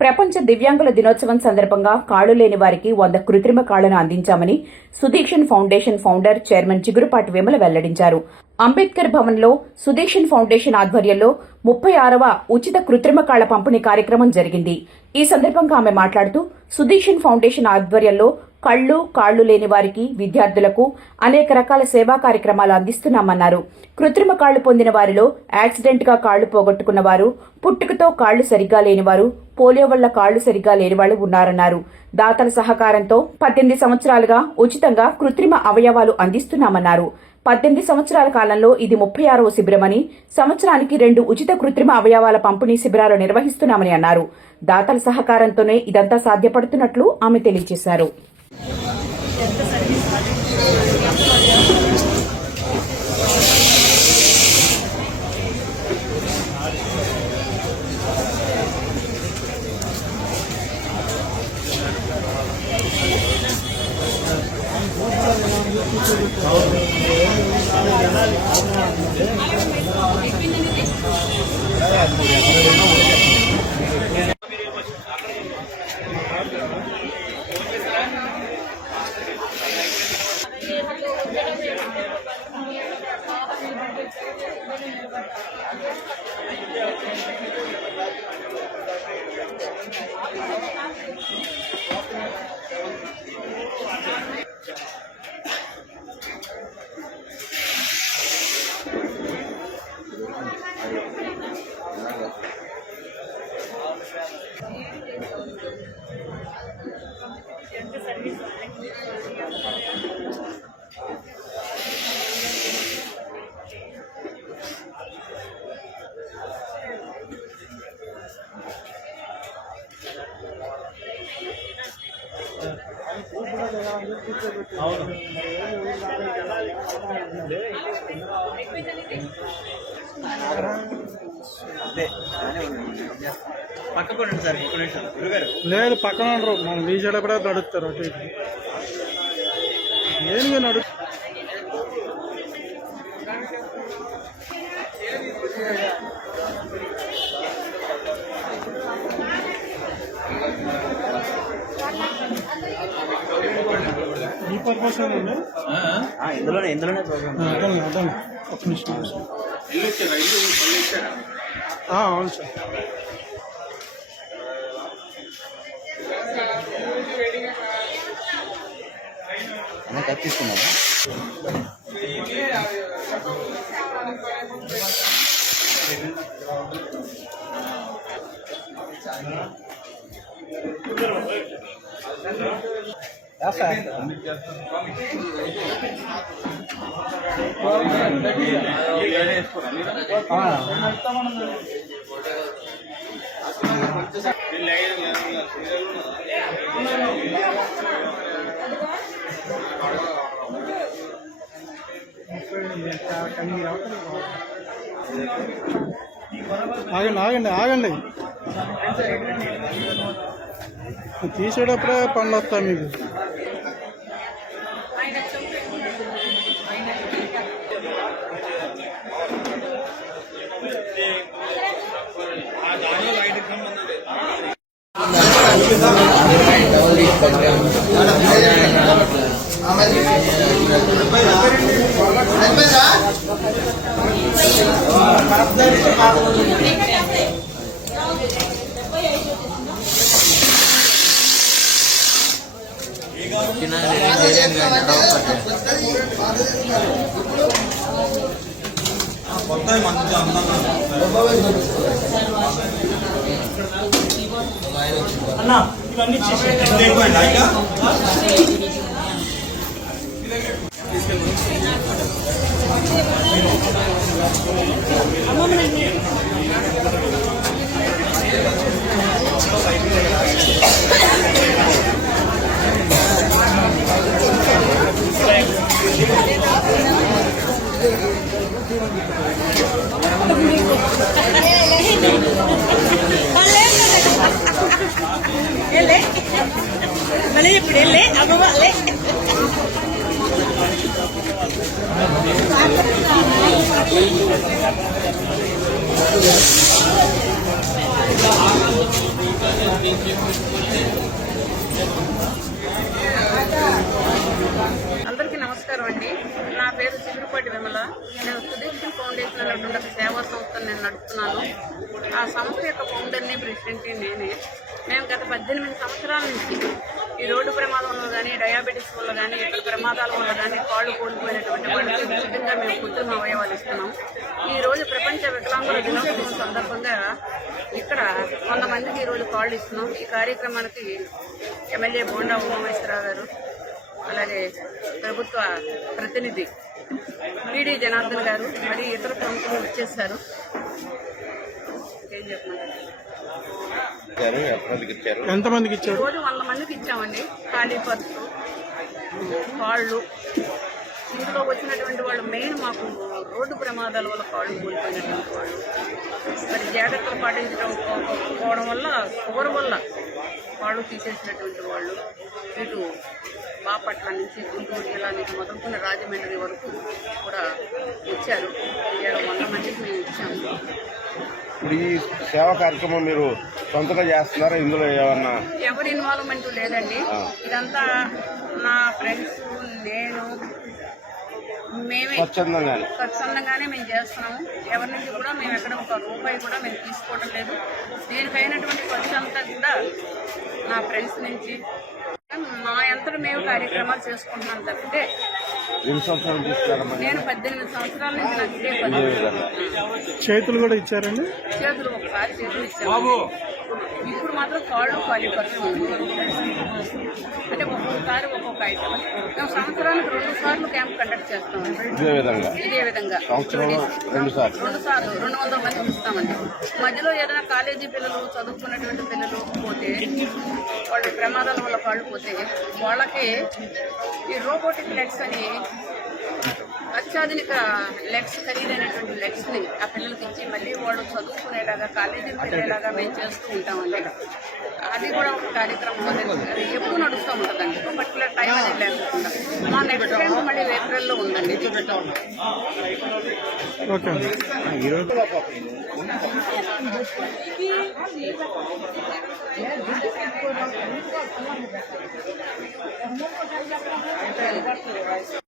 ప్రపంచ దివ్యాంగుల దినోత్సవం సందర్భంగా కాళ్లు లేని వారికి 100 కృత్రిమ కాళ్లను అందించామని Sudikshan foundation founder chairman Chigurupati Vimala వెల్లడించారు. అంబేద్కర్ భవన్లో సుదీక్షణ్ ఫౌండేషన్ ఆధ్వర్యంలో 36వ ఉచిత కృత్రిమ కాళ్ల పంపిణీ కార్యక్రమం జరిగింది. ఈ సందర్భంగా ఆమె మాట్లాడుతూ సుదీక్షణ్ ఫౌండేషన్ ఆధ్వర్యంలో కాళ్లు లేని వారికి, విద్యార్థులకు అనేక రకాల సేవా కార్యక్రమాలు అందిస్తున్నామన్నారు. కృత్రిమ కాళ్లు పొందిన వారిలో యాక్సిడెంట్ గా కాళ్లు పోగొట్టుకున్న వారు, పుట్టుకతో కాళ్లు సరిగ్గా లేనివారు, పోలియో వల్ల కాళ్లు సరిగ్గా లేనివాళ్లు ఉన్నారన్నారు. దాతల సహకారంతో 18 సంవత్సరాలుగా ఉచితంగా కృత్రిమ అవయవాలు అందిస్తున్నామన్నారు. 18 సంవత్సరాల కాలంలో ఇది 36వ శిబిరమని, సంవత్సరానికి 2 ఉచిత కృత్రిమ అవయవాల పంపిణీ శిబిరాలు నిర్వహిస్తున్నామని అన్నారు. దాతల సహకారంతోనే ఇదంతా సాధ్యపడుతున్నట్లు ఆమె తెలియజేశారు. లేదు పక్కన ఉండరు, మనం వీసేటప్పుడే నడుస్తారు. అటు ఇటు నేను నడు ఈ పర్పస్ ఇందులోనే ప్రోగ్రామ్. ఒక్క నిమిషం. అవును సార్. తీసుకున్నాను. ఆగండి ఆగండి, తీసేటప్పుడే పనులు వస్తాయి మీకు. అన్నా ఇవన్నీ అందరికీ నమస్కారం అండి. నా పేరు చిగురుపాటి విమల. నేను సుదీక్షణ ఫౌండేషన్ అనేటువంటి ఒక సేవా సంస్థను నేను నడుపుతున్నాను. ఆ సంస్థ యొక్క ఫౌండర్ని, ప్రెసిడెంట్ని నేనే. మేము గత 18 సంవత్సరాల నుంచి ఈ రోడ్డు ప్రమాదం వల్ల కానీ, డయాబెటీస్ వల్ల కానీ, ఇతర ప్రమాదాల వల్ల కానీ కాళ్ళు కోల్పోయినటువంటి వాళ్ళకి ఉచితంగా మేము కృత్రిమ అవయవాలు ఇస్తున్నాం. ఈ రోజు ప్రపంచ వికలాంగుల దినోత్సవం సందర్భంగా ఇక్కడ 100 మందికి ఈరోజు కాళ్ళు ఇస్తున్నాం. ఈ కార్యక్రమానికి ఎమ్మెల్యే బోండా ఉమామహేశ్వరరావు గారు, అలాగే ప్రభుత్వ ప్రతినిధి టీడీ జనార్దన్ గారు, మరి ఇతర ప్రముఖులు వచ్చేసారు. ఏం చెప్పమంటారు? ఎంతమందికి ఇచ్చారు? రోజు 100 మందికి ఇచ్చామండి. ఖాళీ పర్సు, కాళ్ళు. ఇందులో వచ్చినటువంటి వాళ్ళు మెయిన్ మాకు రోడ్డు ప్రమాదాల వల్ల కాళ్ళు కోల్పోయినటువంటి వాళ్ళు, మరి జాగ్రత్తలు పాటించకపోవడం వల్ల, షుగర్ వల్ల కాళ్ళు తీసేసినటువంటి వాళ్ళు, ఇటు బాపట్ల నుంచి గుంటూరు జిల్లా నుంచి మొదలుకున్న రాజమండ్రి వరకు కూడా వచ్చారు. 100 మందికి మేము ఇచ్చాము. ఇప్పుడు ఈ సేవా కార్యక్రమం మీరు సొంతగా చేస్తున్నారా? ఇందులో ఏమన్నా ఎవరి ఇన్వాల్వ్మెంట్ లేదండి. ఇదంతా నా ఫ్రెండ్స్, నేను, మేమే స్వచ్ఛందంగానే మేము చేస్తున్నాము. ఎవరి నుంచి కూడా మేము ఎక్కడ ఒక రూపాయి కూడా మేము తీసుకోవడం లేదు. దీనికైనటువంటి ఖర్చు అంతా కూడా నా ఫ్రెండ్స్ నుంచి, మా అంతటా మేము కార్యక్రమాలు చేసుకుంటున్నాం తప్పితే. ఎన్ని సంవత్సరాలు తీసుకున్నారమ్మా? నేను 18 సంవత్సరాల నుంచి నాకు ఇదే పని. చేతులు కూడా ఇచ్చారండి? చేతులు ఒకసారి చేతులు ఇచ్చాము. ఇప్పుడు మాత్రం కాళ్ళు ఖాళీ ఖర్చు అంటే ఒక్కొక్కసారి ఒక్కొక్క ఐటమ్. మేము సంవత్సరానికి 2 సార్లు క్యాంప్ కండక్ట్ చేస్తామండి. ఇదే విధంగా 2 సార్లు 200 మందికి ఇస్తామండి. మధ్యలో ఏదైనా కాలేజీ పిల్లలు, చదువుకున్నటువంటి పిల్లలు పోతే, వాళ్ళ ప్రమాదాల వల్ల కాళ్ళు పోతే వాళ్ళకి ఈ రోబోటిక్ లెగ్స్ అని అత్యాధునిక లెగ్స్, ఖరీదైనటువంటి లెగ్స్ ని ఆ పిల్లలకి ఇచ్చి మళ్ళీ వాళ్ళు చదువుకునేలాగా, కాలేజీకి వెళ్ళేలాగా మేము చేస్తూ ఉంటామండి. అది కూడా ఒక కార్యక్రమం. అది ఎప్పుడు నడుస్తూ ఉంటుందండి, పర్టికులర్ టైం అనేది లేకుండా. మా నెక్స్ట్ క్యాంప్ మళ్ళీ ఏప్రిల్లో ఉందండి. ఓకే.